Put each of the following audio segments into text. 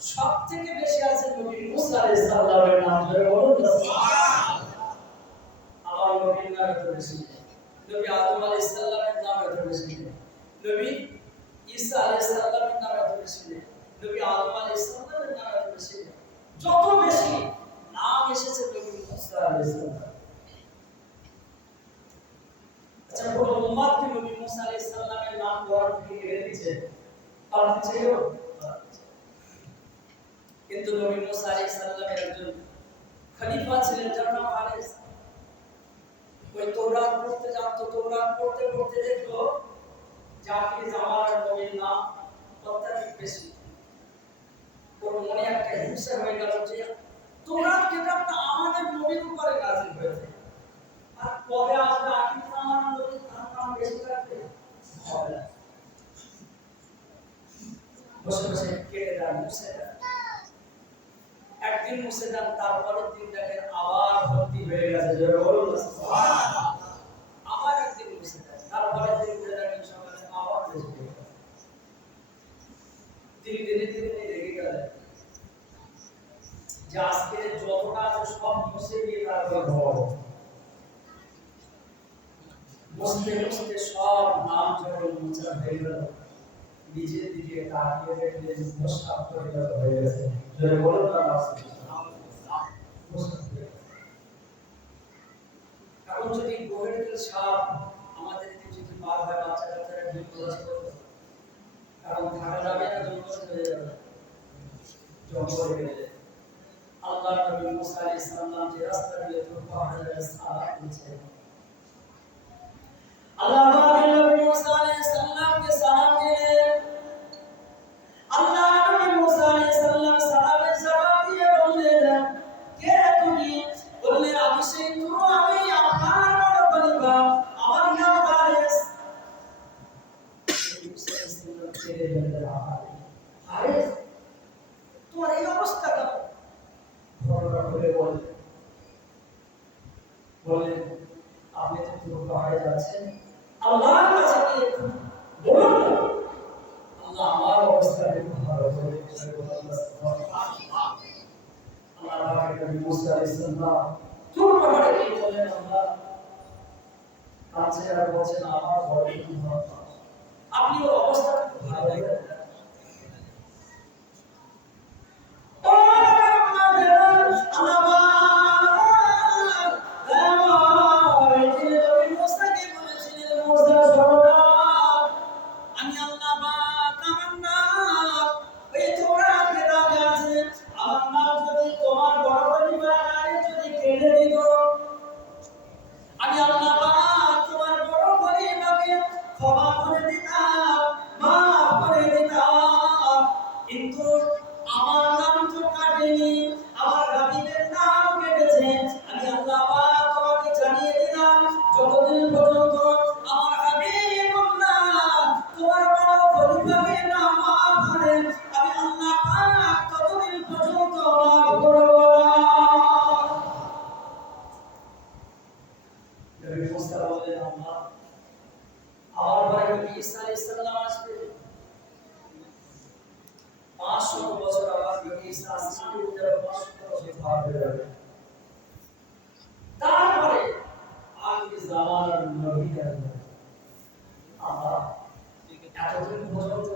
সব থেকে বেশি আছে নবী মুসা আলাইহিস সালামের নাম ধরে বলুন আমার নবীর নাম এত বেশি নবী আদম আলাইহিস সালামের নাম এত বেশি নবী ঈসা আলাইহিস সালামের নাম এত বেশি নবী আদম আলাইহিস সালামের নাম এত বেশি যত বেশি নাম এসেছে নবী মুসা আলাইহিস সালাম। আচ্ছা পুরো উম্মাদ কি নবী মুসা আলাইহিস সালামের নাম থেকে কেড়ে দিয়েছে? পারছে কেউ? কিন্তু নবী মুসা আলাইহিস সালামের একজন খলিফা ছিলেন, যার নাম হারেস। ওই তৌরাত পড়তে জানতো তৌরাত পড়তে পড়তে দেখল জাকির জামার নবীর নাম অত্যাধিক বেশি। ওর মনে একটা হিংসা হয়ে গেল যে তৌরাত কিতাবটা আমাদের নবীর উপরে নাযিল হয়েছে। আর কবে আসবে আকিব জামান নবীর নাম বেশি থাকবে? হবে না। বসে বসে কেটে মুছে দেন একদিন মুছে দেন তারপরের দিন দেখেন আবার ভর্তি হয়ে গেছে জোরে বলুন না, সুবহানাল্লাহ। আবার একদিন মুছে দেন তারপরের দিন উঠে দেখেন সকালে আবার বেশি হয়ে গেছে। তিন দিনে তিন দিনে রেগে গেলেন যে আজকে যতটা আছে সব মুছে দিয়ে তারপর ঘর মুছতে মুছতে সব নাম যখন মুছা হয়ে গেল নিজের দিকে তাকিয়ে দেখলেন প্রস্তাব পরিণত হয়ে গেছে জোরে বলুন হয়ে। এখন যদি গোহের সাপ আমাদের যদি পার হয় বাচ্চা কাচ্চারা ডিম করেছে কারণ থাকা যাবে না জঙ্গল হয়ে যাবে জঙ্গলে গেলে। আল্লাহ নবী মুসা আলাইহিস সালাম যে রাস্তা দিয়ে তুর পাহাড়ে সালাত দিয়েছেন আল্লাহ পুরো যতদিন পর্যন্ত এতদিন পর্যন্ত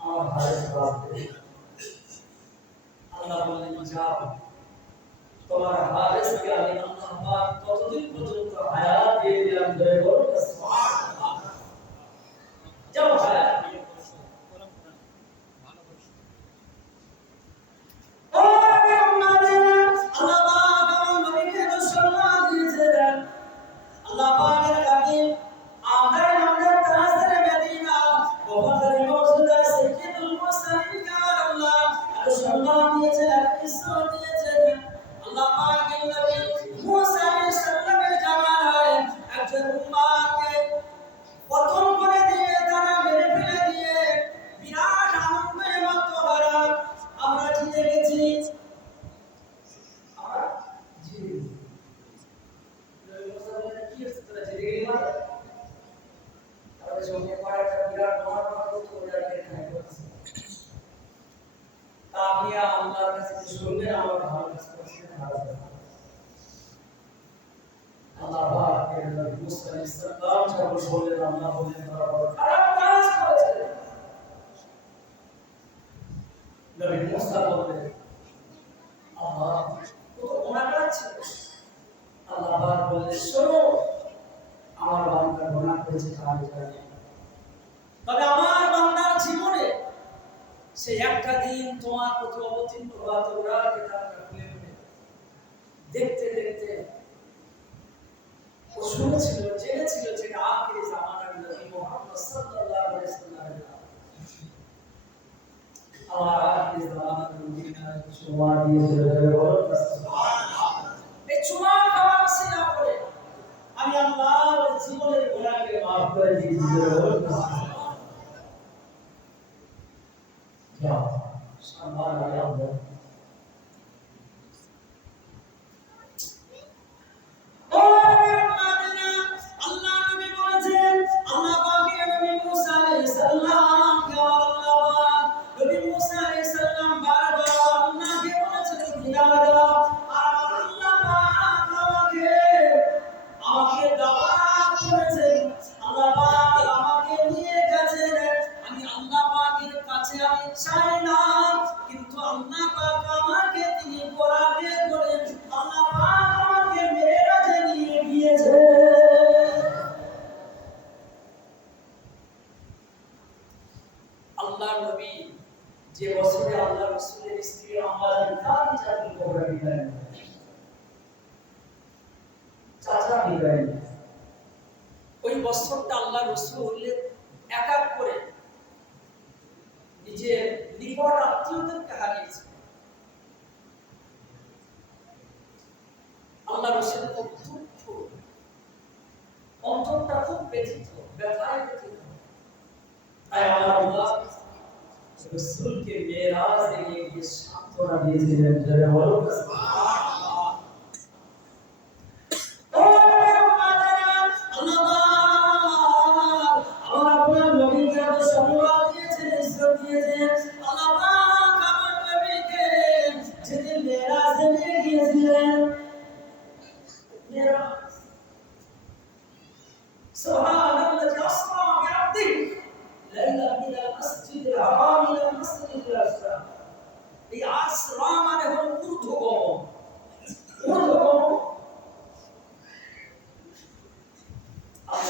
আমার ভাইয়ের বাঁচবে আল্লাহ বললেন, যাও, তোমার হারেসকে আমি আল্লাহ ততদিন পর্যন্ত হায়াত দিয়ে দিলাম জয় বলুন সম্মান দিয়েছেন ইজ্জত দিয়েছেন আল্লাহ পাকের নবী মুসা আলাইহিস সালামের জামানায় একজন উম্মাদ মুসা আলাইহিসসালাম যখন বললেন আল্লাহ বললেন তারা বড় খারাপ কাজ করেছে। নবী মুসা বললেন ওই আল্লাহ রসুল এক এক করে নিজের নিকট আত্মীয়দেরকে হারিয়েছে। আল্লাহ রসুল খুব দুঃখ অন্তরটা খুব ব্যথিত, ব্যথায় ব্যথিত। তাই আল্লাহ রসুলকে মেয়েরাজ গিয়ে সান্ত্বনা দিয়েছিলেন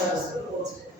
Saraswati.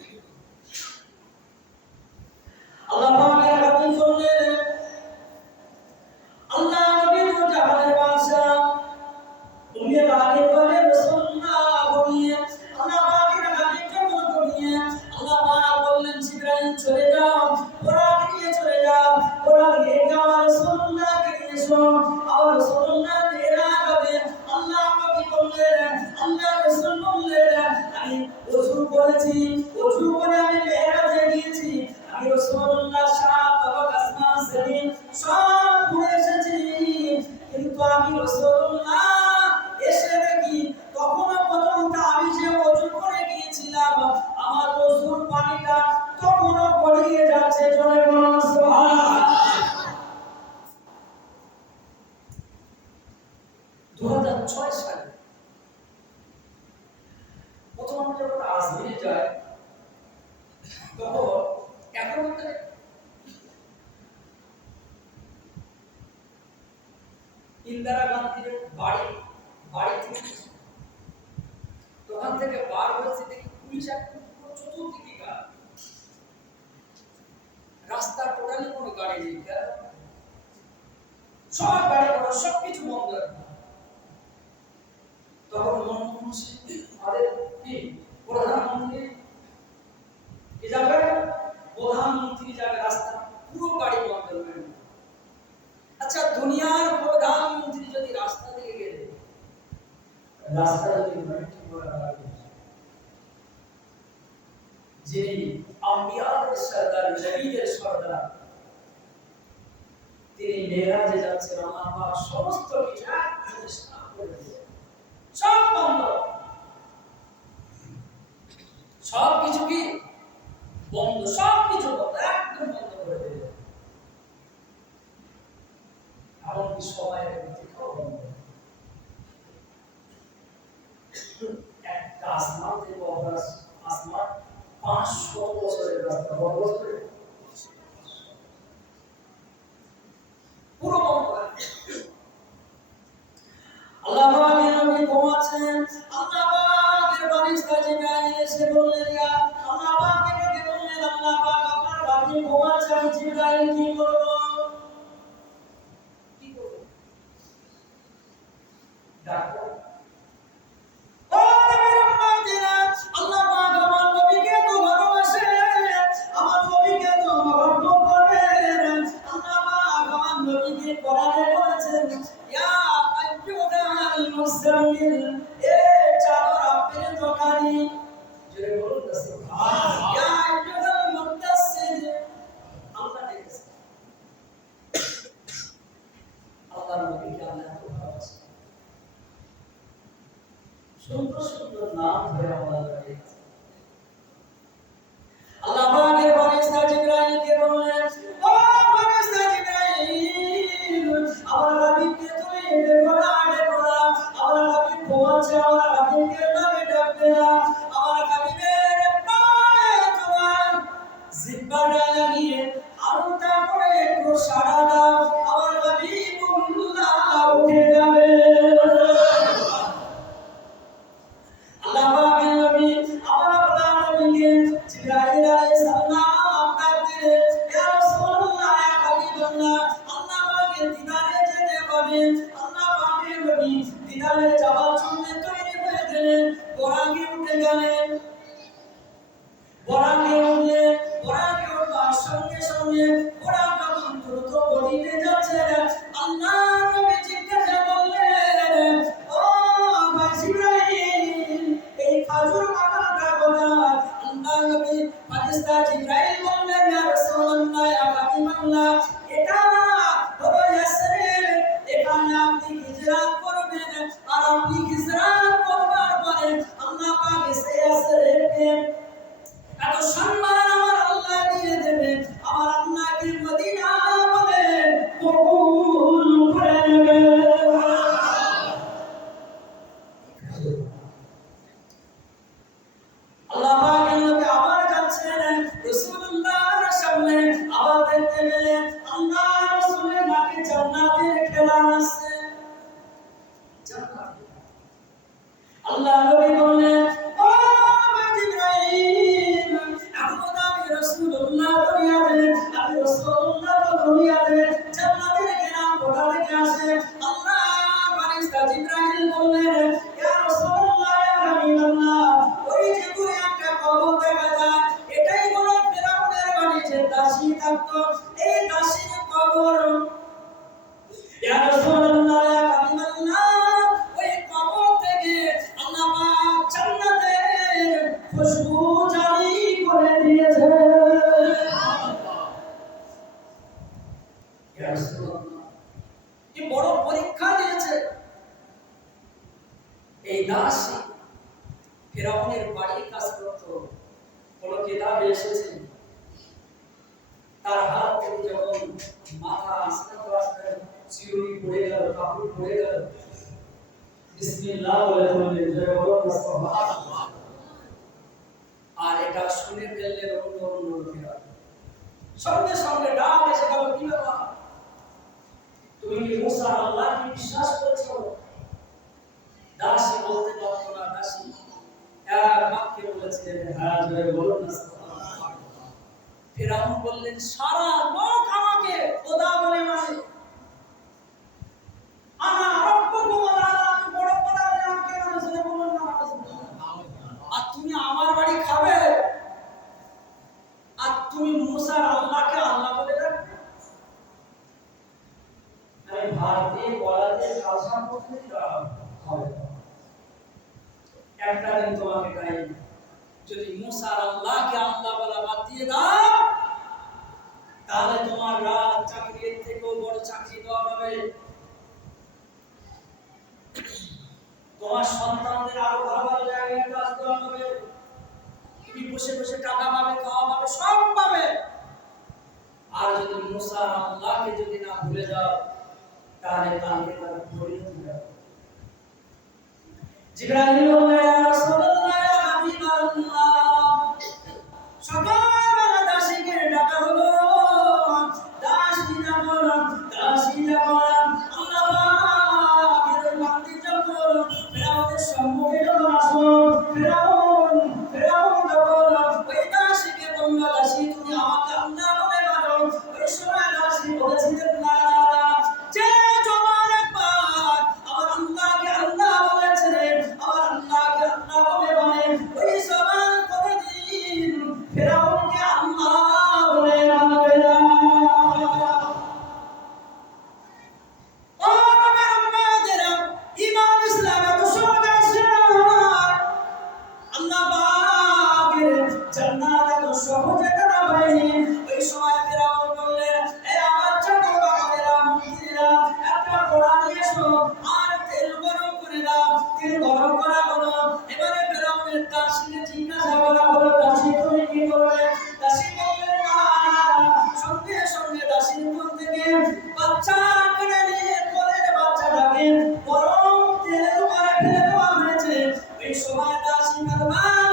ইন্দিরা গান্ধীর বাড়ি বাড়ি দোকান থেকে বার হয়েছে দেখি পুলিশ চতুর্দিকে গাড়ি। রাস্তা টোটালি কোনো গাড়ি নেই সব গাড়ি ঘোড়া সবকিছু বন্ধ তখন মনমোহন সিং তাদের কি? প্রধানমন্ত্রী কি যাবে? প্রধানমন্ত্রী যাবে রাস্তা পুরো গাড়ি বন্ধ হয়ে আচ্ছা দুনিয়ার প্রধানমন্ত্রী যদি রাস্তা দিয়ে গেলে? সবকিছু মানে তিনি সব বন্ধ। সব কিছু কি বন্ধ? সবকিছু বন্ধ, একদম বন্ধ। সবাই একটা আসমান থেকে আসমান পাঁচশো বছরের রাস্তা বড় বছরের no voy a দাস ফেরাউনের বাড়ির কাজ করত। কোন কেদা এসেছে তার হাত থেকে যখন মাথা আস্তে আস্তে চিরুনি পড়ে গেল, কাপড় পড়ে গেল, বিসমিল্লাহ বলে তোমাদের জয় বলো আর এটা শুনে ফেললে অন্য অন্য লোকেরা সঙ্গে সঙ্গে ডাক এসে গেল, কি ব্যাপার? তুমি কি মুসা আল্লাহকে বিশ্বাস করছ? দাসী বলতে পারতো না দাসী। তার বলেছিলেন হ্যাঁ বলুন না ফেরাউন বললেন সারা জিব্রাইল বলে ইয়া রাসূলুল্লাহ হাবিবাল্লাহ সকালবেলা দাসীকে ডাকা হলো। দাসী না বলো দাসী না Shri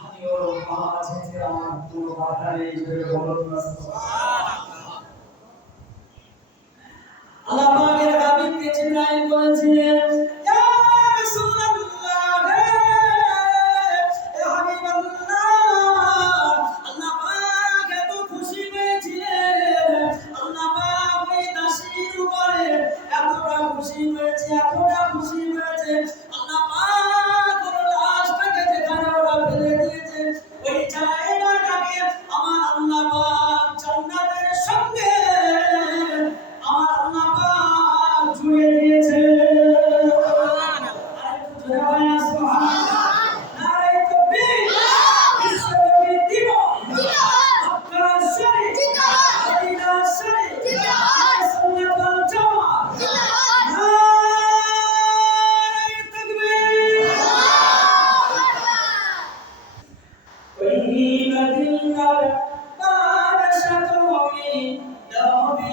আমি ওর পা ঝেঁচে আমার পুরো বাধা না আল্লাহ পাকের হাবিবকে জিব্রাইল বলেছিলেন